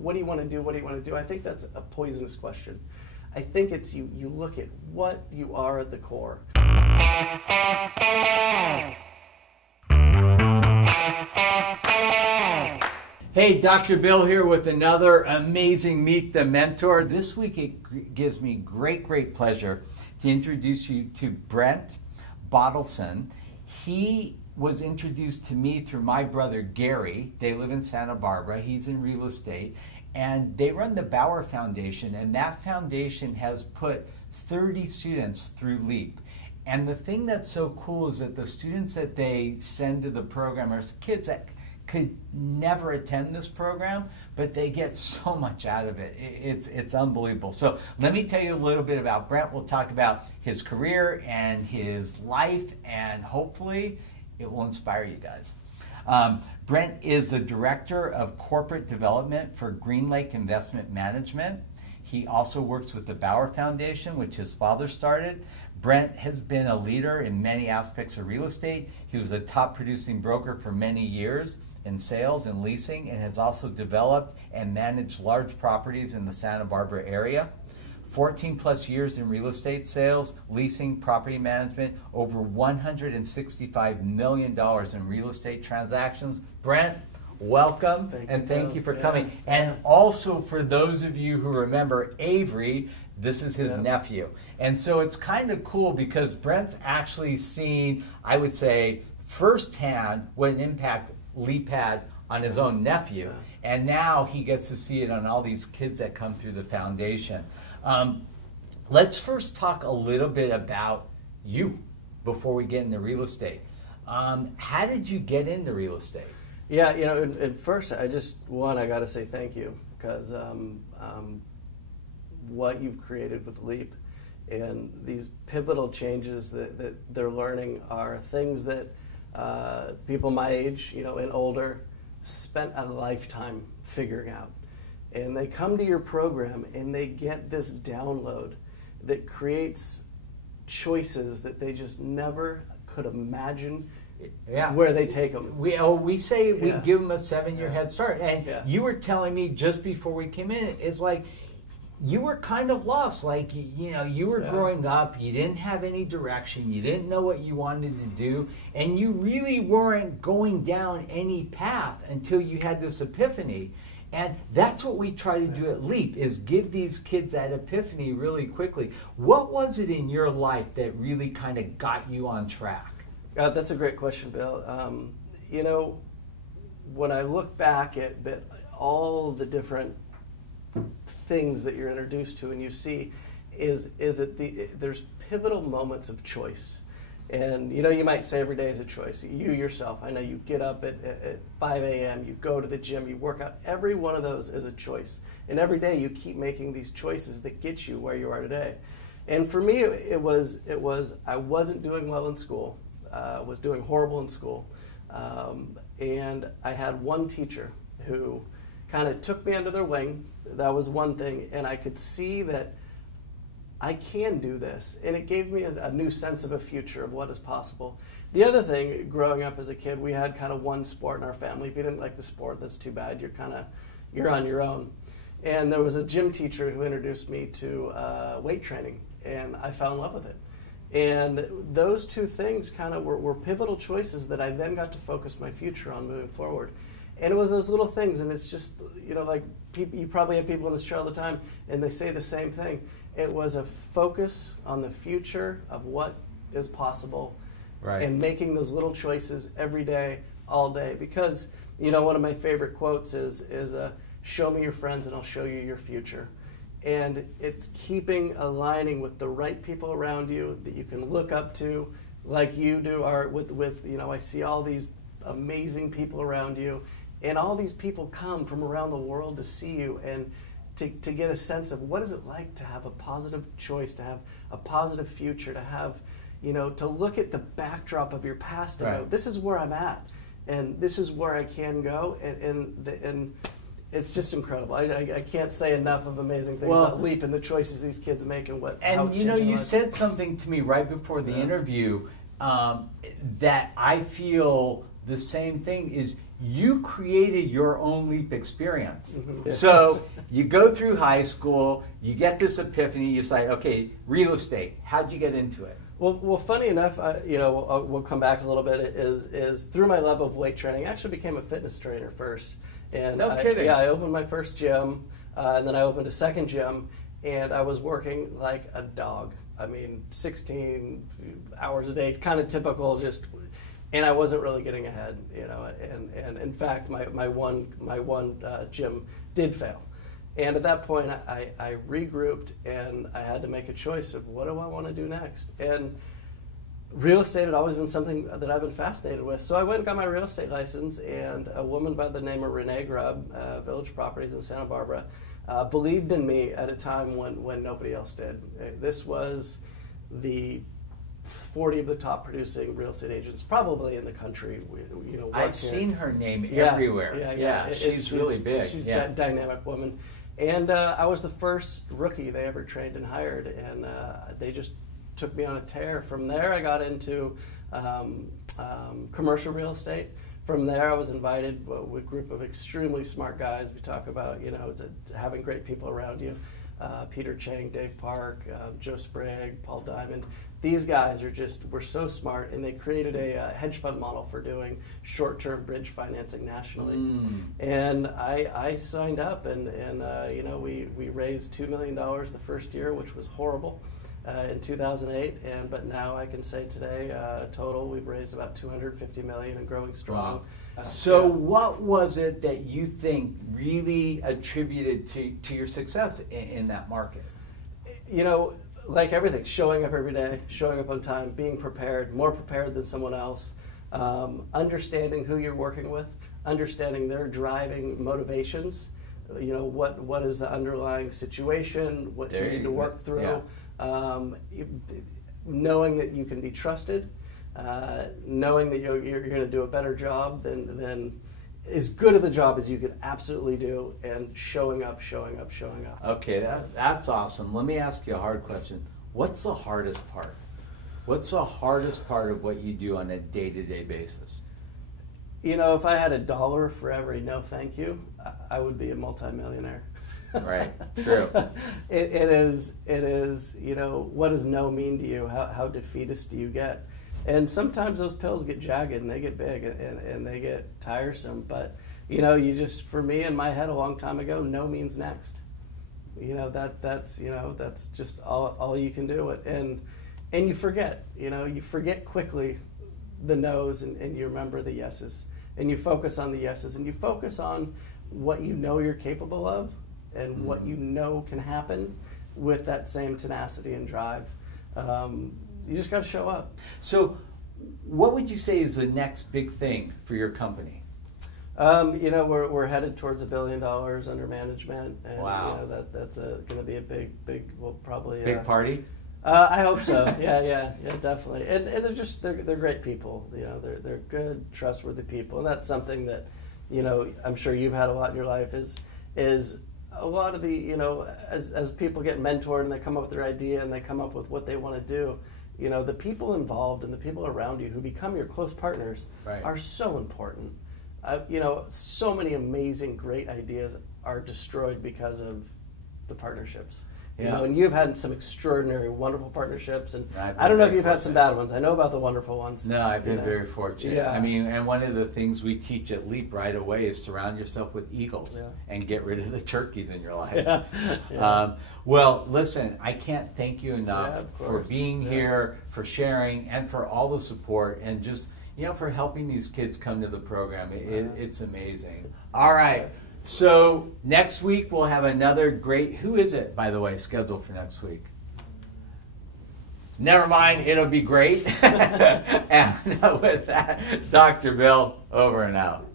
What do you want to do? What do you want to do? I think that's a poisonous question. I think it's you look at what you are at the core. Hey, Dr. Bill here with another amazing Meet the Mentor. This week it gives me great pleasure to introduce you to Brent Bottelsen. He was introduced to me through my brother Gary. They live in Santa Barbara. He's in real estate. And they run the Bauer Foundation, and that foundation has put 30 students through LEAP. And the thing that's so cool is that the students that they send to the program are kids that could never attend this program, but they get so much out of it. It's unbelievable. So let me tell you a little bit about Brent. We'll talk about his career and his life, and hopefully it will inspire you guys. Brent is the Director of Corporate Development for Green Lake Investment Management. He also works with the Bauer Foundation, which his father started. Brent has been a leader in many aspects of real estate. He was a top producing broker for many years in sales and leasing, and has also developed and managed large properties in the Santa Barbara area. 14 plus years in real estate sales, leasing, property management, over $165 million in real estate transactions. Brent, welcome, and thank you for coming. And also for those of you who remember Avery, this is his nephew. And so it's kind of cool because Brent's actually seen, I would say, firsthand what an impact LEAP had on his own nephew. And now he gets to see it on all these kids that come through the foundation. Let's first talk a little bit about you before we get into real estate. How did you get into real estate? Yeah, you know, at first I got to say thank you, because what you've created with LEAP and these pivotal changes that they're learning are things that people my age, you know, and older, spent a lifetime figuring out. And they come to your program and they get this download that creates choices that they just never could imagine where they take them. We say we give them a 7-year head start. And you were telling me just before we came in, it's like you were kind of lost. Like, you know, you were growing up, you didn't have any direction, you didn't know what you wanted to do, and you really weren't going down any path until you had this epiphany. And that's what we try to do at LEAP, is give these kids that epiphany really quickly. What was it in your life that really kind of got you on track? That's a great question, Bill. You know, when I look back at all the different things that you're introduced to and you see, is that there's pivotal moments of choice. And, you know, you might say every day is a choice. You yourself, I know you get up at 5 a.m., you go to the gym, you work out. Every one of those is a choice. And every day you keep making these choices that get you where you are today. And for me, it was I wasn't doing well in school. Was doing horrible in school. And I had one teacher who kind of took me under their wing. That was one thing. And I could see that I can do this, and it gave me a new sense of a future of what is possible. The other thing, growing up as a kid, we had kind of one sport in our family. If you didn't like the sport, that's too bad. You're on your own. And there was a gym teacher who introduced me to weight training, and I fell in love with it. And those two things kind of were pivotal choices that I then got to focus my future on moving forward. And it was those little things, and it's just, you know, like you probably have people in this chair all the time, and they say the same thing. It was a focus on the future of what is possible, and making those little choices every day, all day. Because, you know, one of my favorite quotes is show me your friends and I'll show you your future. And it's aligning with the right people around you that you can look up to, like you do, or with you know, I see all these amazing people around you, and all these people come from around the world to see you and to get a sense of what is it like to have a positive choice, to have a positive future, to have, you know, to look at the backdrop of your past and go, this is where I'm at, and this is where I can go, and it's just incredible. I can't say enough of amazing things about LEAP and the choices these kids make and what. And you know, you said something to me right before the interview that I feel the same thing is. you created your own LEAP experience. Mm-hmm. So you go through high school, you get this epiphany, you say, okay, real estate. How'd you get into it? Well, funny enough, we'll come back a little bit. Is through my love of weight training, I actually became a fitness trainer first. And no kidding. Yeah, I opened my first gym, and then I opened a second gym, and I was working like a dog. I mean, 16 hours a day, kind of typical, and I wasn't really getting ahead, and in fact, my one gym did fail. And at that point, I regrouped, and I had to make a choice of what do I want to do next. And real estate had always been something that I've been fascinated with. So I went and got my real estate license, and a woman by the name of Renee Grubb, Village Properties in Santa Barbara, believed in me at a time when nobody else did. This was the 40 of the top producing real estate agents probably in the country. I've seen her name everywhere. Yeah. She's really big. She's a dynamic woman. And I was the first rookie they ever trained and hired, and they just took me on a tear. From there, I got into commercial real estate. From there, I was invited with a group of extremely smart guys. We talk about, having great people around you. Peter Chang, Dave Park, Joe Sprague, Paul Diamond. These guys were so smart, and they created a hedge fund model for doing short-term bridge financing nationally. And I signed up, and we raised $2 million the first year, which was horrible. In 2008, but now I can say today, total we've raised about $250 million and growing strong. Wow. So what was it that you think really attributed to your success in that market? Like everything, showing up every day, showing up on time, being prepared, more prepared than someone else, understanding who you're working with, understanding their driving motivations. What is the underlying situation? What do you need to work through? Yeah. Knowing that you can be trusted, knowing that you're going to do a better job than as good of a job as you could absolutely do, and showing up. Okay, that's awesome. Let me ask you a hard question. What's the hardest part? What's the hardest part of what you do on a day-to-day basis? If I had $1 for every no thank you, I would be a multimillionaire. Right. True. It is. What does no mean to you? How defeatist do you get? And sometimes those pills get jagged and they get big and they get tiresome. But for me in my head a long time ago, no means next. That's just all you can do. And you forget. You forget quickly the no's and you remember the yeses. And you focus on the yeses and you focus on what you're capable of. And what can happen with that same tenacity and drive. You just got to show up. So what would you say is the next big thing for your company? We're headed towards $1 billion under management. And, wow. That's going to be a big, well, probably... Big party? I hope so. Yeah, definitely. And they're great people. They're good, trustworthy people. And that's something that, I'm sure you've had a lot in your life is a lot of the, as people get mentored and they come up with their idea and they come up with what they want to do, the people involved and the people around you who become your close partners are so important. So many amazing, great ideas are destroyed because of the partnerships. And you've had some extraordinary, wonderful partnerships, and I don't know if you've had some bad ones. I know about the wonderful ones. No, I've been very fortunate. Yeah. I mean, and one of the things we teach at LEAP right away is surround yourself with eagles and get rid of the turkeys in your life. Well, listen, I can't thank you enough for being here, for sharing, and for all the support, and just for helping these kids come to the program. It's amazing. All right. So next week we'll have another great, who is it, by the way, scheduled for next week? Never mind, it'll be great. And with that, Dr. Bill, over and out.